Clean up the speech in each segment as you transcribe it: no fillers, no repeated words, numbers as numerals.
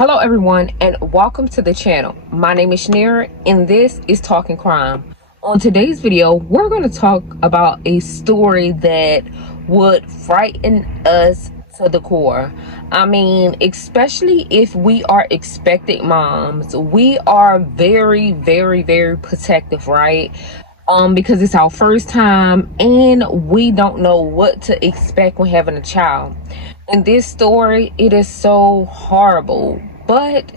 Hello everyone and welcome to the channel. My name is Shanira and this is Talking Crime. On today's video, we're going to talk about a story that would frighten us to the core. I mean, especially if we are expecting moms, we are very protective, right? Because it's our first time and we don't know what to expect when having a child. In this story, it is so horrible, but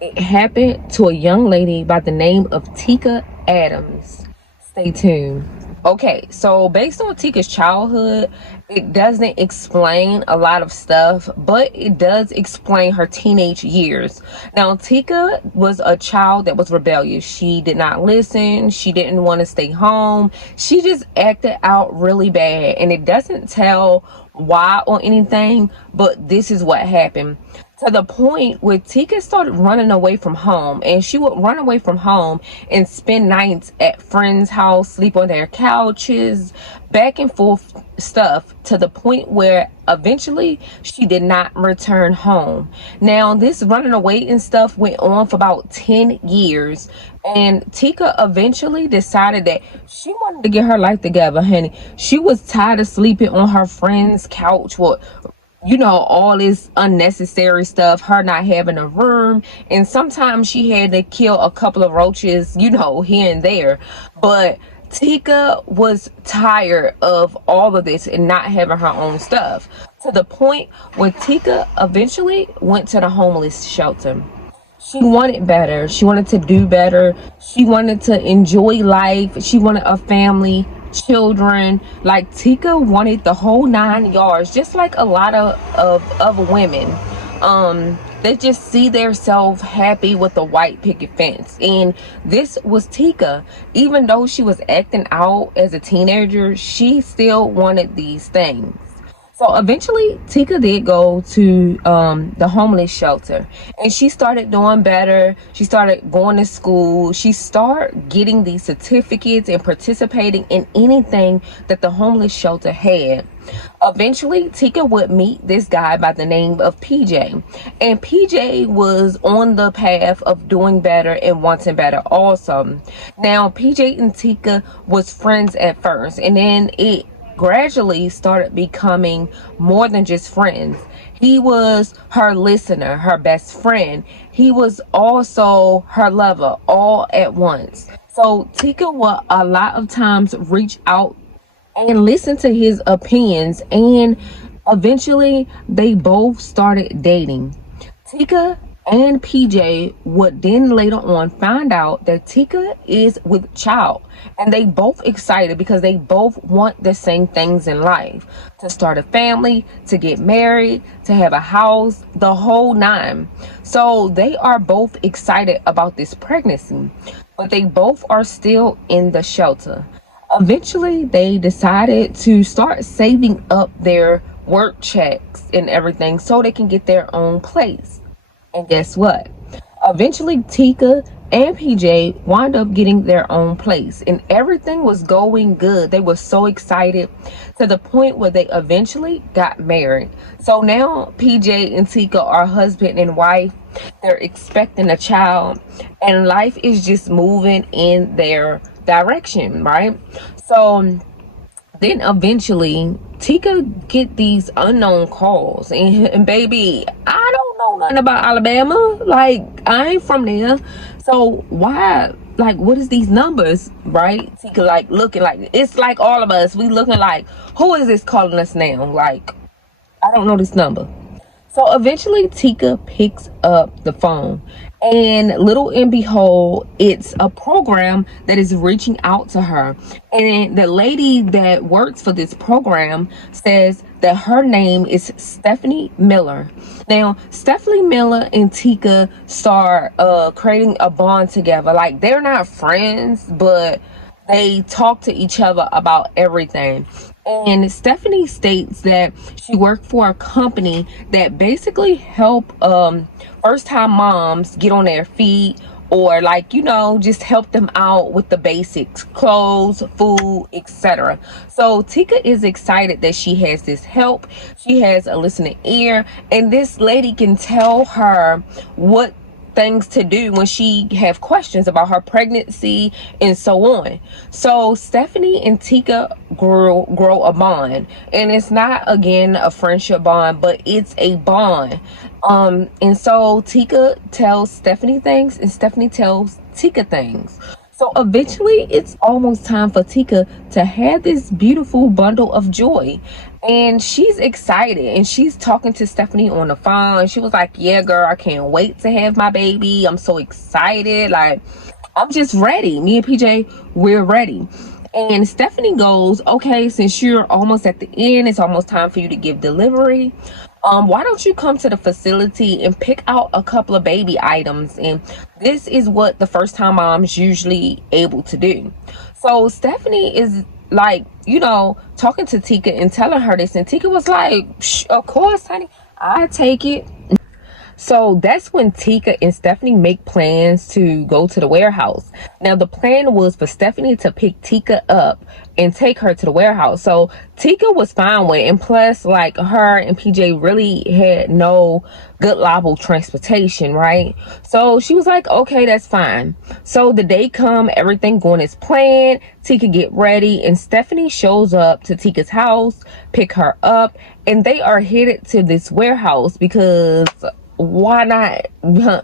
it happened to a young lady by the name of Tika Adams. Stay tuned. Okay, so based on Tika's childhood, it doesn't explain a lot of stuff, but it does explain her teenage years. Now, Tika was a child that was rebellious. She did not listen. She didn't want to stay home. She just acted out really bad, and it doesn't tell why or anything, but this is what happened. To the point where Tika started running away from home, and she would run away from home and spend nights at friends' house, sleep on their couches, back and forth stuff, to the point where eventually she did not return home. Now, this running away and stuff went on for about 10 years, and Tika eventually decided that she wanted to get her life together, honey. She was tired of sleeping on her friend's couch with all this unnecessary stuff, her not having a room, and sometimes she had to kill a couple of roaches, here and there. But Tika was tired of all of this and not having her own stuff, to the point where Tika eventually went to the homeless shelter. She wanted better. She wanted to do better. She wanted to enjoy life. She wanted a family, children. Like, Tika wanted the whole 9 yards, just like a lot of women. They just see themselves happy with the white picket fence. And this was Tika. Even though she was acting out as a teenager, she still wanted these things. So eventually Tika did go to the homeless shelter, and she started doing better. She started going to school. She started getting these certificates and participating in anything that the homeless shelter had. Eventually Tika would meet this guy by the name of PJ, and PJ was on the path of doing better and wanting better also. Now, PJ and Tika was friends at first, and then it gradually started becoming more than just friends. He was her listener, her best friend. He was also her lover, all at once. So Tika would a lot of times reach out and listen to his opinions, and eventually they both started dating. Tika and PJ would then later on find out that Tika is with child, and they both excited because they both want the same things in life: to start a family, to get married, to have a house, the whole nine. So they are both excited about this pregnancy, but they both are still in the shelter. Eventually they decided to start saving up their work checks and everything so they can get their own place. And guess what? Eventually, Tika and PJ wound up getting their own place, and everything was going good. They were so excited, to the point where they eventually got married. So now PJ and Tika are husband and wife. They're expecting a child, and life is just moving in their direction, right? So then eventually Tika get these unknown calls, and baby, I don't know nothing about Alabama. Like, I ain't from there, so why, like, what is these numbers, right? Tika like looking like, it's like all of us, we looking like, who is this calling us now? Like, I don't know this number. So eventually Tika picks up the phone, and little and behold, it's a program that is reaching out to her. And the lady that works for this program says that her name is Stephanie Miller. Now, Stephanie Miller and Tika start creating a bond together. Like, they're not friends, but they talk to each other about everything. And Stephanie states that she worked for a company that basically help first-time moms get on their feet, or like, you know, just help them out with the basics, clothes, food, etc. So Tika is excited that she has this help. She has a listening ear, and this lady can tell her what things to do when she have questions about her pregnancy and so on. So Stephanie and Tika grow a bond, and it's not again a friendship bond, but it's a bond. And so Tika tells Stephanie things, and Stephanie tells Tika things. So eventually it's almost time for Tika to have this beautiful bundle of joy. And she's excited, and she's talking to Stephanie on the phone. And she was like, yeah, girl, I can't wait to have my baby. I'm so excited. Like, I'm just ready. Me and PJ, we're ready. And Stephanie goes, okay, since you're almost at the end, it's almost time for you to give delivery. Why don't you come to the facility and pick out a couple of baby items? And this is what the first time mom's usually able to do. So Stephanie is like, you know, talking to Tika and telling her this, and Tika was like, of course, honey, I take it. So that's when Tika and Stephanie make plans to go to the warehouse. Now, the plan was for Stephanie to pick Tika up and take her to the warehouse. So Tika was fine with it. And plus, like, her and PJ really had no good reliable transportation, right? So she was like, okay, that's fine. So the day come, everything going as planned. Tika get ready, and Stephanie shows up to Tika's house, pick her up, and they are headed to this warehouse because why not?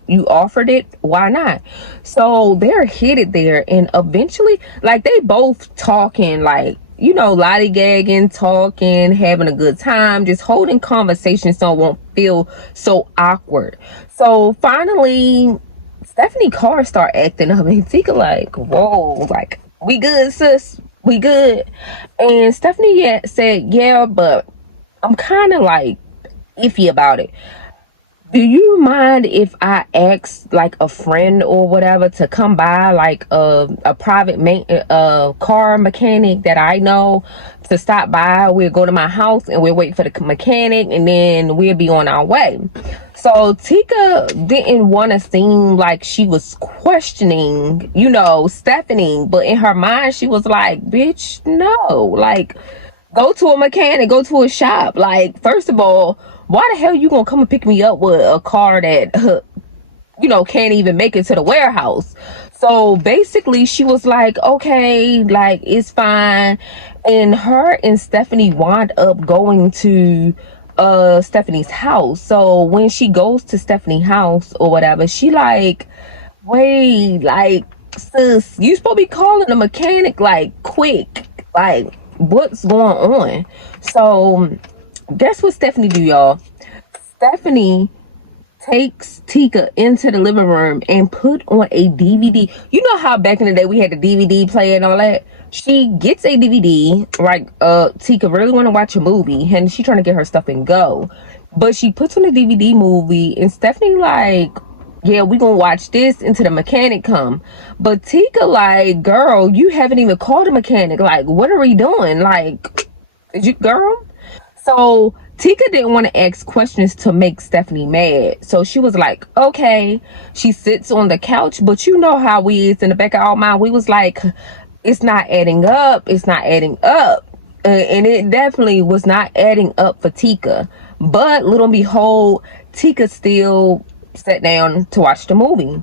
You offered it, why not? So they're headed there, and eventually, like, they both talking, like, you know, lollygagging, talking, having a good time, just holding conversation so it won't feel so awkward. So finally, Stephanie car start acting up, and Tika like, whoa, like, we good, sis, we good. And Stephanie said, yeah, but I'm kind of like iffy about it. Do you mind if I ask like a friend or whatever to come by, like a private car mechanic that I know, to stop by? We'll go to my house and we'll wait for the mechanic, and then we'll be on our way. So Tika didn't want to seem like she was questioning, you know, Stephanie, but in her mind she was like, bitch, no, like, go to a mechanic, go to a shop. Like, first of all, why the hell you gonna come and pick me up with a car that, you know, can't even make it to the warehouse? So basically she was like, okay, like, it's fine. And her and Stephanie wound up going to Stephanie's house. So when she goes to Stephanie's house or whatever, she like, wait, like, sis, you supposed to be calling the mechanic like quick, like, what's going on? So guess what Stephanie do, y'all? Stephanie takes Tika into the living room and put on a DVD. You know how back in the day we had the DVD player and all that? She gets a DVD, right? Tika really want to watch a movie, and she trying to get her stuff and go. But she puts on a DVD movie, and Stephanie like, yeah, we gonna watch this until the mechanic come. But Tika like, girl, you haven't even called a mechanic. Like, what are we doing? Like, did you, girl? So Tika didn't want to ask questions to make Stephanie mad. So she was like, okay. She sits on the couch, but you know how we is in the back of our mind. We was like, it's not adding up. It's not adding up. And it definitely was not adding up for Tika. But little and behold, Tika still sat down to watch the movie.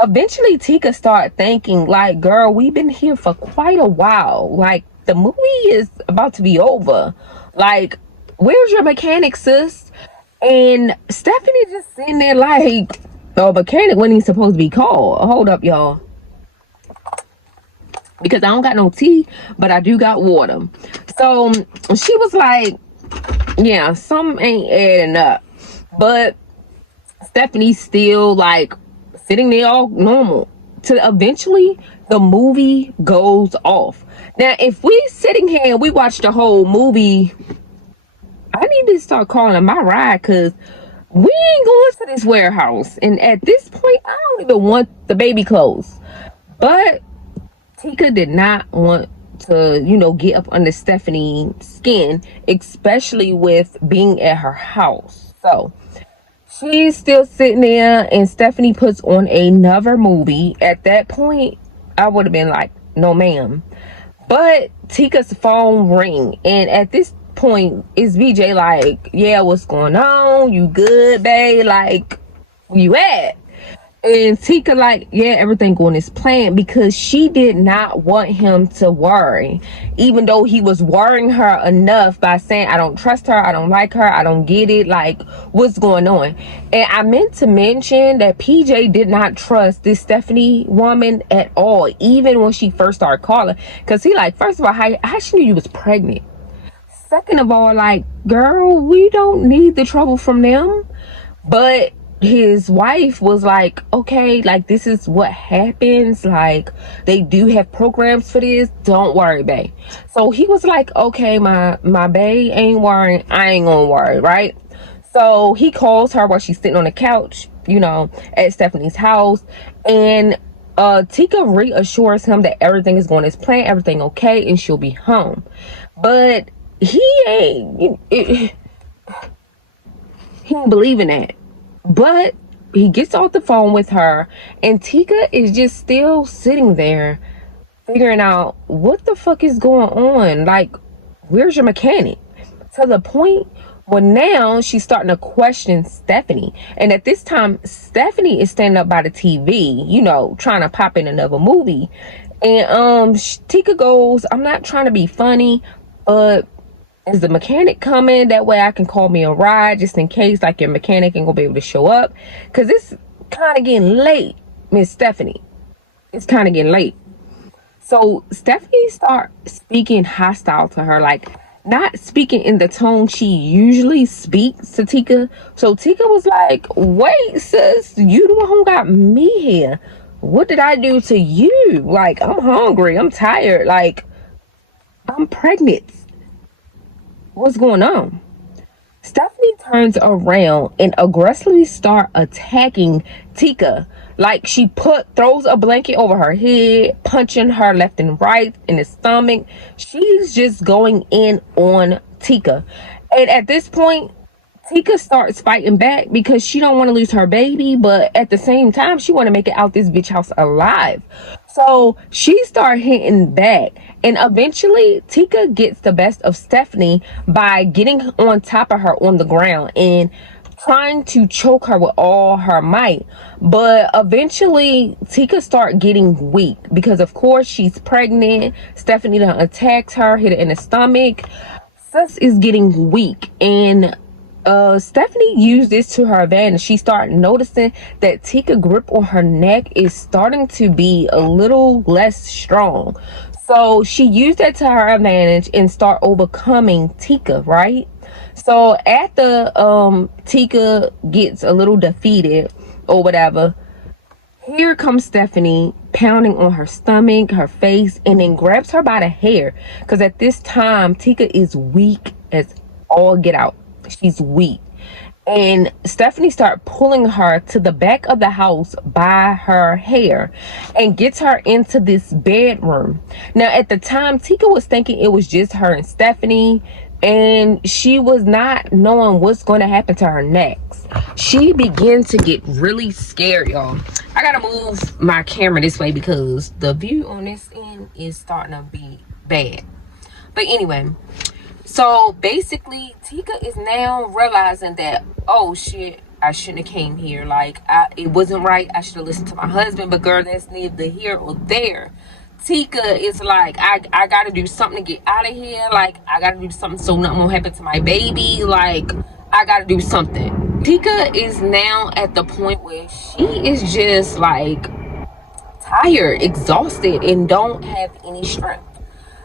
Eventually, Tika started thinking, like, girl, we've been here for quite a while. Like, the movie is about to be over. Like, where's your mechanic, sis? And Stephanie just sitting there like, oh, mechanic wasn't even supposed to be called. Hold up, y'all. Because I don't got no tea, but I do got water. So she was like, yeah, some ain't adding up. But Stephanie's still like sitting there all normal. To eventually the movie goes off. Now, if we sitting here and we watch the whole movie, I need to start calling my ride, because we ain't going to this warehouse. And at this point, I don't even want the baby clothes. But Tika did not want to, you know, get up under Stephanie's skin, especially with being at her house. So She's still sitting there, and Stephanie puts on another movie. At that point, I would have been like, no ma'am. But Tika's phone ring, and at this point, is VJ like, yeah, what's going on? You good, babe? Like, where you at? And Tika like, yeah, everything going as planned, because she did not want him to worry, even though he was worrying her enough by saying, I don't trust her, I don't like her, I don't get it, like, what's going on? And I meant to mention that PJ did not trust this Stephanie woman at all, even when she first started calling, because he like, first of all, how she knew you was pregnant? Second of all, like, girl, we don't need the trouble from them. But his wife was like, okay, like, this is what happens, like, they do have programs for this, don't worry, babe. So he was like, okay, my babe ain't worrying, I ain't gonna worry, right? So he calls her while she's sitting on the couch, you know, at Stephanie's house, and Tika reassures him that everything is going as planned, everything okay, and she'll be home. But he ain't he ain't believing that. But he gets off the phone with her, and Tika is just still sitting there figuring out what the fuck is going on. Like, where's your mechanic? To the point where now she's starting to question Stephanie. And at this time, Stephanie is standing up by the TV, you know, trying to pop in another movie. And Tika goes, I'm not trying to be funny, but is the mechanic coming? That way I can call me a ride, just in case, like, your mechanic ain't gonna be able to show up, because it's kind of getting late, Miss Stephanie. It's kind of getting late. So Stephanie start speaking hostile to her, like, not speaking in the tone she usually speaks to Tika. So Tika was like, wait, sis, you the one who got me here. What did I do to you? Like, I'm hungry, I'm tired, like, I'm pregnant. What's going on? Stephanie turns around and aggressively start attacking Tika. Like, she throws a blanket over her head, punching her left and right in the stomach. She's just going in on Tika. And at this point, Tika starts fighting back because she don't want to lose her baby, but at the same time, she want to make it out this bitch house alive. So she started hitting back, and eventually Tika gets the best of Stephanie by getting on top of her on the ground and trying to choke her with all her might. But eventually Tika start getting weak because, of course, she's pregnant. Stephanie done attacks her, hit her in the stomach. Sis is getting weak, and Stephanie used this to her advantage. She started noticing that Tika's grip on her neck is starting to be a little less strong. So she used that to her advantage and start overcoming Tika, right? So after Tika gets a little defeated or whatever, here comes Stephanie pounding on her stomach, her face, and then grabs her by the hair. Because at this time, Tika is weak as all get out. She's weak. And Stephanie started pulling her to the back of the house by her hair and gets her into this bedroom. Now, at the time, Tika was thinking it was just her and Stephanie, and she was not knowing what's going to happen to her next. She began to get really scared, y'all. I gotta move my camera this way because the view on this end is starting to be bad. But anyway, so basically Tika is now realizing that, oh shit, I shouldn't have came here. Like, it wasn't right. I should have listened to my husband. But girl, that's neither here or there. Tika is like, I gotta do something to get out of here. Like, I gotta do something so nothing won't happen to my baby. Like, I gotta do something. Tika is now at the point where she is just like tired, exhausted, and don't have any strength.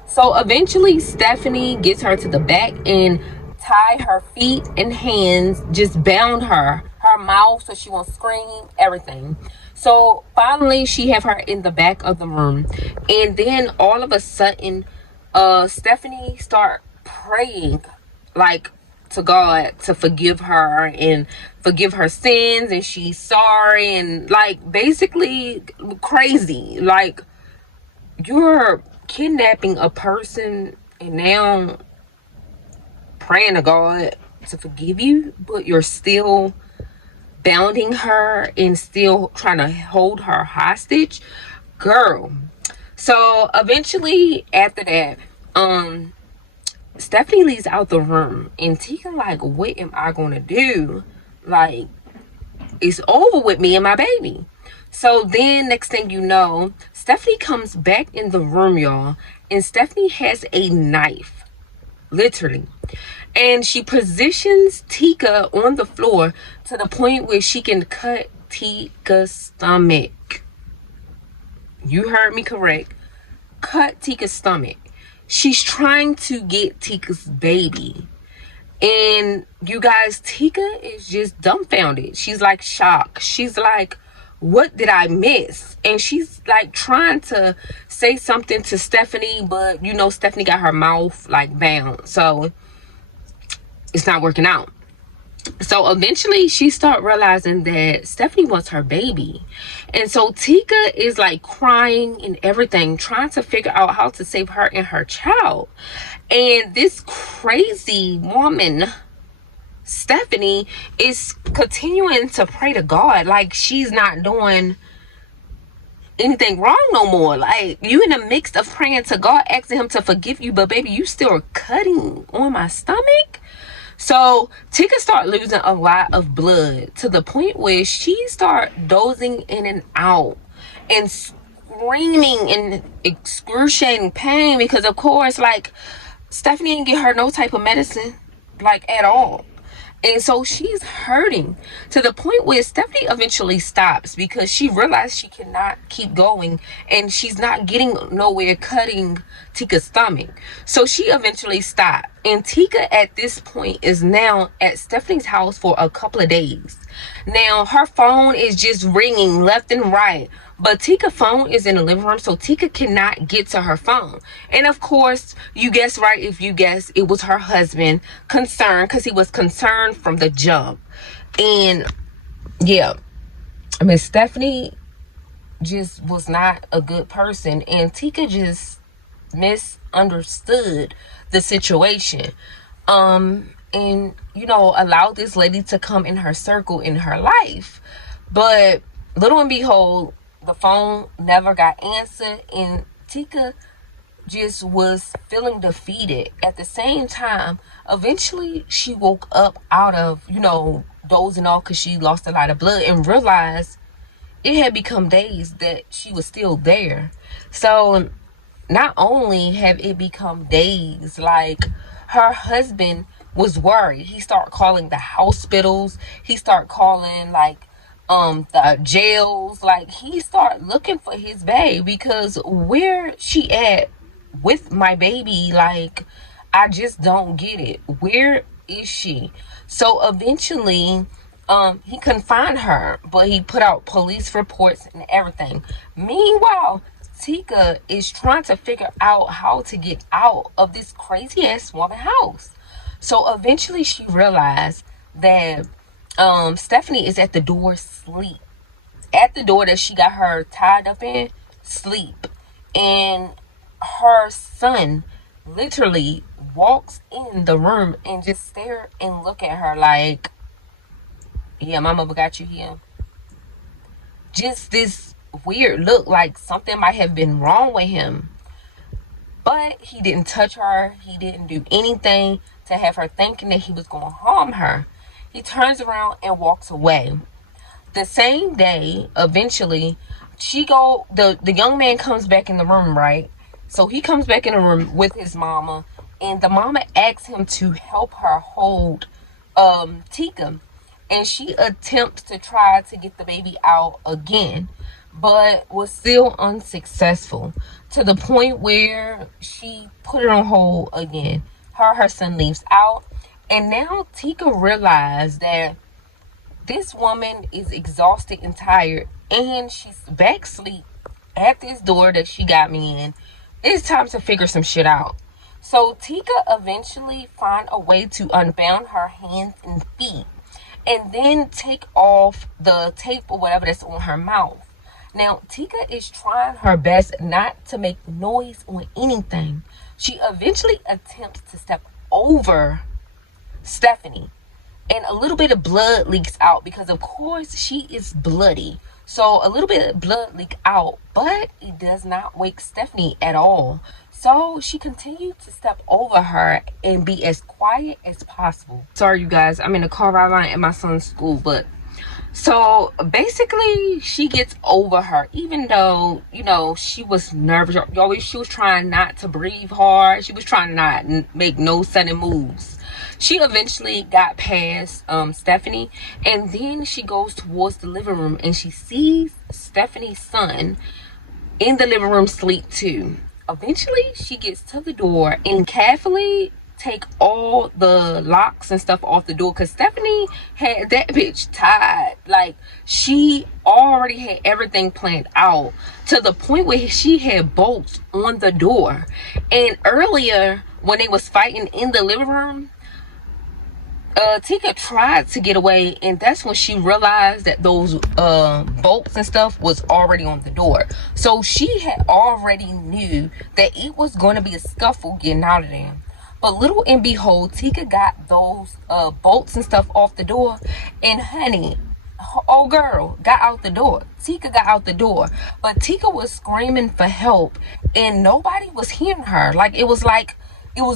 So eventually Stephanie gets her to the back and tie her feet and hands, just bound her mouth so she won't scream, everything. So finally she have her in the back of the room, and then all of a sudden Stephanie start praying, like, to God to forgive her and forgive her sins, and she's sorry, and like basically crazy. Like, you're kidnapping a person and now praying to God to forgive you, but you're still bounding her and still trying to hold her hostage. Girl. So eventually after that, Stephanie leaves out the room, and Tika like, what am I gonna do? Like, it's over with me and my baby. So then next thing you know, Stephanie comes back in the room, y'all, and Stephanie has a knife, literally. And she positions Tika on the floor to the point where she can cut Tika's stomach. You heard me correct. Cut Tika's stomach. She's trying to get Tika's baby. And you guys, Tika is just dumbfounded. She's like shocked. She's like, what did I miss? And she's like trying to say something to Stephanie, but you know, Stephanie got her mouth like bound. So it's not working out. So eventually she start realizing that Stephanie wants her baby. And so Tika is like crying and everything, trying to figure out how to save her and her child. And this crazy woman, Stephanie, is continuing to pray to God like she's not doing anything wrong no more. Like, you in the midst of praying to God, asking him to forgive you, but baby, you still cutting on my stomach. So Tika start losing a lot of blood to the point where she start dozing in and out and screaming in excruciating pain, because of course, like, Stephanie didn't get her no type of medicine, like, at all. And so she's hurting to the point where Stephanie eventually stops because she realized she cannot keep going and she's not getting nowhere cutting Tika's stomach. So she eventually stopped. And Tika at this point is now at Stephanie's house for a couple of days. Now her phone is just ringing left and right. But Tika's phone is in the living room, so Tika cannot get to her phone. And of course, you guess right if you guess it was her husband concerned, because he was concerned from the jump. And yeah, I mean, Stephanie just was not a good person, and Tika just misunderstood the situation. And you know, allowed this lady to come in her circle in her life. But little and behold, the phone never got answered, and Tika just was feeling defeated. At the same time, eventually she woke up out of, you know, dozing off because she lost a lot of blood and realized it had become days that she was still there. So not only have it become days, like, her husband was worried. He started calling the hospitals. He started calling, like, the jails. Like, he started looking for his babe, because where she at with my baby? Like, I just don't get it. Where is she? So eventually he couldn't find her, but he put out police reports and everything. Meanwhile, Tika is trying to figure out how to get out of this crazy ass woman house. So eventually she realized that Stephanie is at the door sleep. At the door that she got her tied up in, sleep. And her son literally walks in the room and just stare and look at her like, yeah, mama got you here. Just this weird look, like something might have been wrong with him. But he didn't touch her. He didn't do anything to have her thinking that he was going to harm her. He turns around and walks away. The same day, eventually, the young man comes back in the room, right? So he comes back in the room with his mama, and the mama asks him to help her hold Tika. And she attempts to try to get the baby out again, but was still unsuccessful, to the point where she put it on hold again. Her son leaves out. And now Tika realized that this woman is exhausted and tired, and she's back asleep at this door that she got me in. It's time to figure some shit out. So Tika eventually find a way to unbound her hands and feet, and then take off the tape or whatever that's on her mouth. Now, Tika is trying her best not to make noise or anything. She eventually attempts to step over Stephanie, and a little bit of blood leaks out because of course she is bloody. So a little bit of blood leak out, but it does not wake Stephanie at all. So she continued to step over her and be as quiet as possible. Sorry you guys, I'm in the car ride line at my son's school, but so basically she gets over her, even though, you know, she was nervous. She was trying not to breathe hard. She was trying not to make no sudden moves. She eventually got past Stephanie, and then she goes towards the living room and she sees Stephanie's son in the living room sleep too. Eventually she gets to the door and carefully take all the locks and stuff off the door, because Stephanie had that bitch tied. Like, she already had everything planned out to the point where she had bolts on the door. And earlier when they was fighting in the living room, Tika tried to get away, and that's when she realized that those bolts and stuff was already on the door. So she had already knew that it was going to be a scuffle getting out of there. But little and behold, Tika got those bolts and stuff off the door, and honey, oh girl got out the door. Tika got out the door, but Tika was screaming for help and nobody was hearing her. Like it was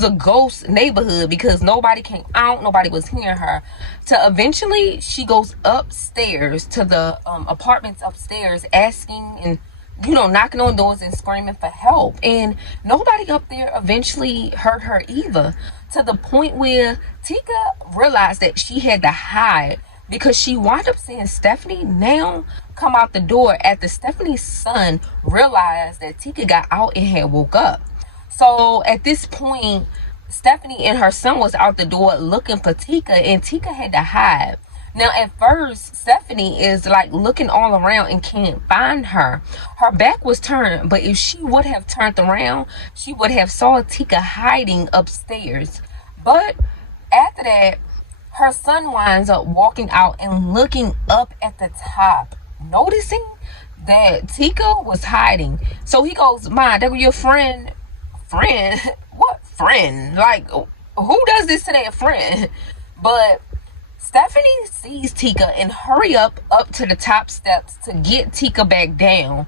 a ghost neighborhood because nobody came out, nobody was hearing her. So eventually she goes upstairs to the apartments upstairs, asking and, you know, knocking on doors and screaming for help, and nobody up there eventually heard her either, to the point where Tika realized that she had to hide, because she wound up seeing Stephanie now come out the door after Stephanie's son realized that Tika got out and had woke up. So at this point, Stephanie and her son was out the door looking for Tika, and Tika had to hide. Now at first, Stephanie is like looking all around and can't find her. Her back was turned, but if she would have turned around, she would have saw Tika hiding upstairs. But after that, her son winds up walking out and looking up at the top, noticing that Tika was hiding. So he goes, "Ma, that was your friend." Friend? What friend? Like, who does this to their friend? But Stephanie sees Tika and hurry up to the top steps to get Tika back down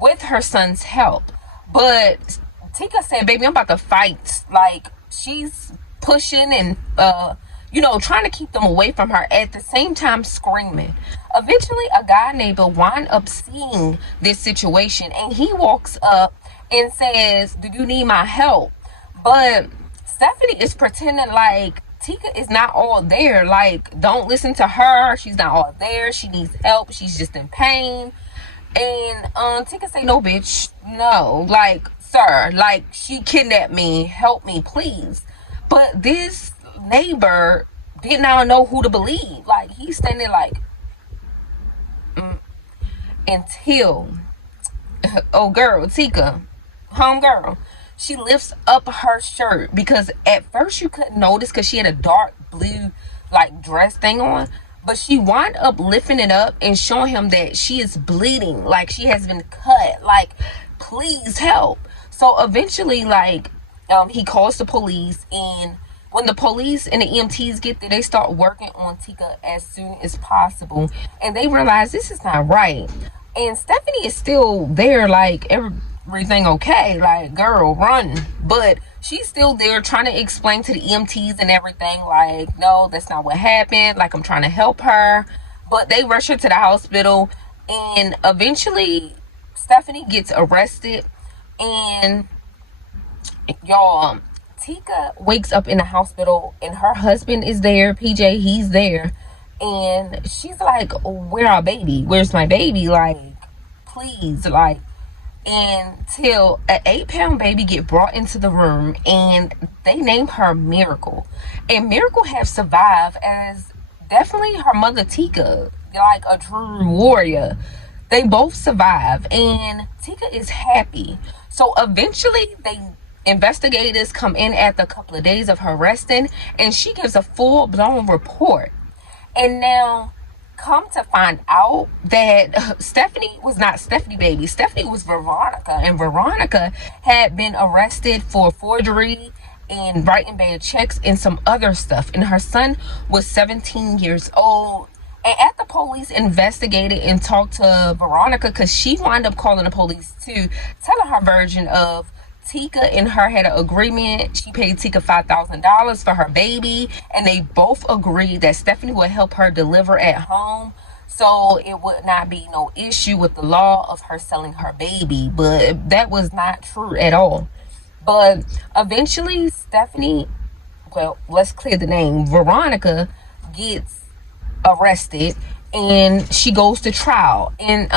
with her son's help. But Tika said, "Baby, I'm about to fight." Like, she's pushing and you know, trying to keep them away from her, at the same time screaming. Eventually a guy neighbor wind up seeing this situation, and he walks up and says, "Do you need my help?" But Stephanie is pretending like Tika is not all there. Like, don't listen to her, she's not all there, she needs help, she's just in pain. And Tika say, "No bitch, no, like, sir, like, she kidnapped me, help me please." But this neighbor did not know who to believe. Like, he's standing like until oh girl, Tika, homegirl, she lifts up her shirt, because at first you couldn't notice because she had a dark blue like dress thing on, but she wound up lifting it up and showing him that she is bleeding, like she has been cut, like, please help. So eventually, like, he calls the police, and when the police and the EMTs get there, they start working on Tika as soon as possible, and they realize this is not right. And Stephanie is still there, like, everything okay, like, girl, run. But she's still there trying to explain to the EMTs and everything, like, no, that's not what happened, like, I'm trying to help her. But they rush her to the hospital, and eventually Stephanie gets arrested. And y'all, Tika wakes up in the hospital, and her husband is there, PJ, he's there. And she's like, "Where our baby? Where's my baby? Like, please." Like, until an 8-pound baby get brought into the room, and they name her Miracle. And Miracle have survived as definitely her mother Tika, like a true warrior. They both survive, and Tika is happy. So eventually investigators come in after a couple of days of her resting, and she gives a full-blown report. And now, come to find out that Stephanie was not Stephanie baby. Stephanie was Veronica, and Veronica had been arrested for forgery and writing bad checks and some other stuff. And her son was 17 years old. And after the police investigated and talked to Veronica, because she wound up calling the police too, telling her version of Tika and her had an agreement. She paid Tika $5,000 for her baby, and they both agreed that Stephanie would help her deliver at home, so it would not be no issue with the law of her selling her baby. But that was not true at all. But eventually Stephanie, well, let's clear the name, Veronica gets arrested and she goes to trial. And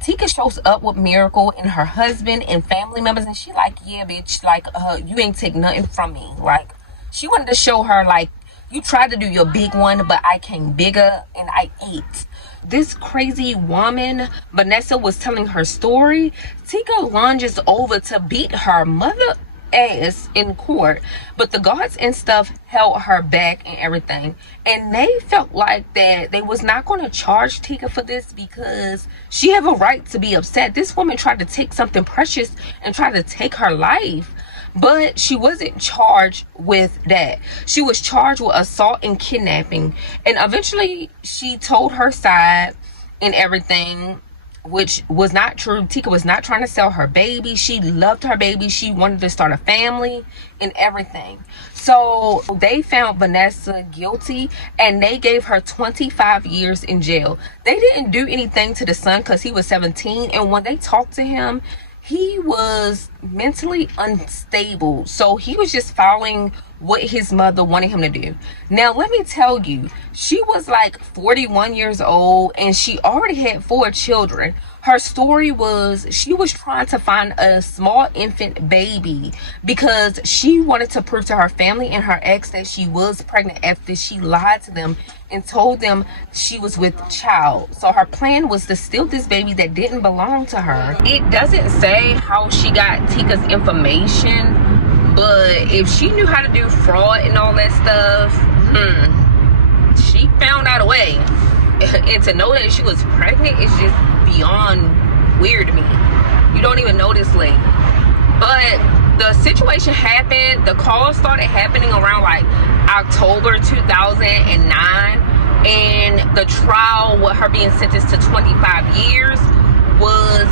Tika shows up with Miracle and her husband and family members, and she like, yeah bitch, like you ain't take nothing from me. Like, she wanted to show her, like, you tried to do your big one, but I came bigger and I ate. This crazy woman, Vanessa, was telling her story. Tika lunges over to beat her mother ass in court, but the guards and stuff held her back and everything, and they felt like that they was not going to charge Tika for this because she have a right to be upset. This woman tried to take something precious and try to take her life, but she wasn't charged with that. She was charged with assault and kidnapping, and eventually she told her side and everything, which was not true. Tika was not trying to sell her baby. She loved her baby. She wanted to start a family and everything. So they found Vanessa guilty and they gave her 25 years in jail. They didn't do anything to the son because he was 17, and when they talked to him, he was mentally unstable. So he was just following what his mother wanted him to do. Now, let me tell you, she was like 41 years old and she already had 4 children. Her story was she was trying to find a small infant baby because she wanted to prove to her family and her ex that she was pregnant after she lied to them and told them she was with child. So her plan was to steal this baby that didn't belong to her. It doesn't say how she got Tika's information, but if she knew how to do fraud and all that stuff, she found out a way. And to know that she was pregnant is just beyond weird to me. You don't even know this lady. But the situation happened, the call started happening around like October 2009, and the trial with her being sentenced to 25 years was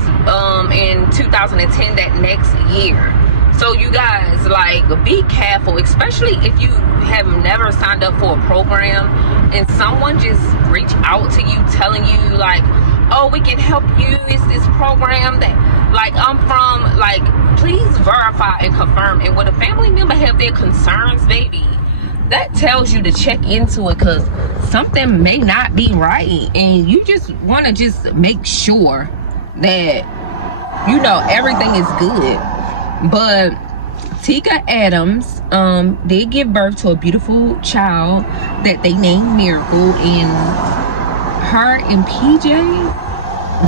in 2010, that next year. So you guys, like, be careful, especially if you have never signed up for a program and someone just reach out to you telling you like, oh, we can help you, it's this program that like I'm from. Like, please verify and confirm. And when a family member have their concerns, baby, that tells you to check into it, because something may not be right and you just want to just make sure that, you know, everything is good. But Tika Adams did give birth to a beautiful child that they named Miracle, and her and PJ,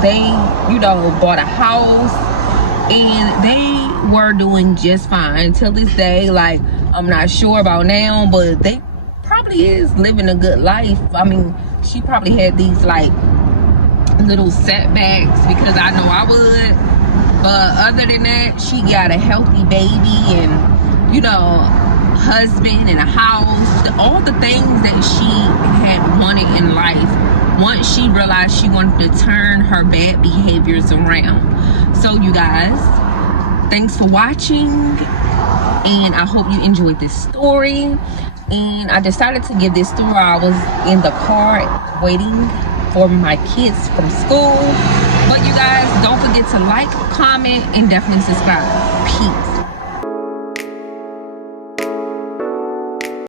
they, you know, bought a house and they were doing just fine till this day. Like, I'm not sure about now, but they probably is living a good life. I mean, she probably had these like little setbacks, because I know I would. But other than that, she got a healthy baby and, you know, husband and a house, all the things that she had wanted in life once she realized she wanted to turn her bad behaviors around. So you guys, thanks for watching, and I hope you enjoyed this story. And I decided to give this story. I was in the car waiting for my kids from school. But you guys, don't forget to like, comment, and definitely subscribe. Peace.